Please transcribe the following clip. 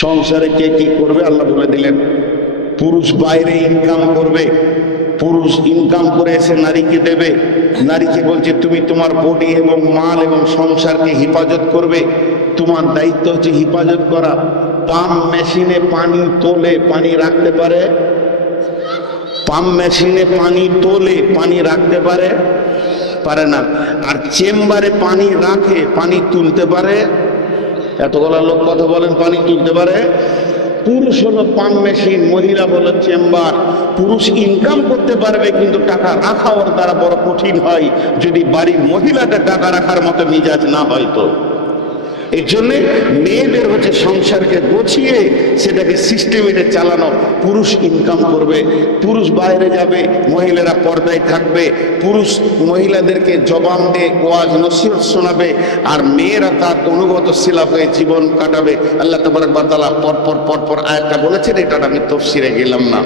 সংসারে কে কি করবে আল্লাহ বলে দিলেন, পুরুষ বাইরে ইনকাম করবে, পুরুষ ইনকাম করে এসে নারীকে দেবে, নারীকে বলছে, তুমি তোমার বডি এবং মাল এবং সংসারকে হেফাজত করবে, তোমার দায়িত্ব হচ্ছে হেফাজত করা পাম্প মেশিনে পানি তোলে, পানি রাখতে পারে? পাম্প মেশিনে পানি তোলে, পানি রাখতে পারে? পারে না। আর চেম্বারে পানি রাখে, পানি তুলতে পারে? এতগুলা লোক কথা বলেন, পানি তুলতে পারে? পুরুষ হলো পাম্প মেশিন, মহিলা হলো চেম্বার। পুরুষ ইনকাম করতে পারবে, কিন্তু টাকা রাখা ওর দ্বারা বড় কঠিন হয়। যদি বাড়ির মহিলাটা টাকা রাখার মতো মিজাজ না হয় তো। এই জন্যে মেয়েদের হচ্ছে সংসারকে গোছিয়ে সেটাকে সিস্টেমেটে চালানো। পুরুষ ইনকাম করবে, পুরুষ বাইরে যাবে, মহিলারা পর্দায় থাকবে, পুরুষ মহিলাদেরকে জবান দিয়ে ওয়াজ, নসিহত শোনাবে, আর মেয়েরা তার অনুগত শিলা হয়ে জীবন কাটাবে। আল্লাহ তাবারক ওয়া তাআলা পর পর পর পর আয়াতটা বলেছেন, এটা আমি তফসিরে গেলাম না।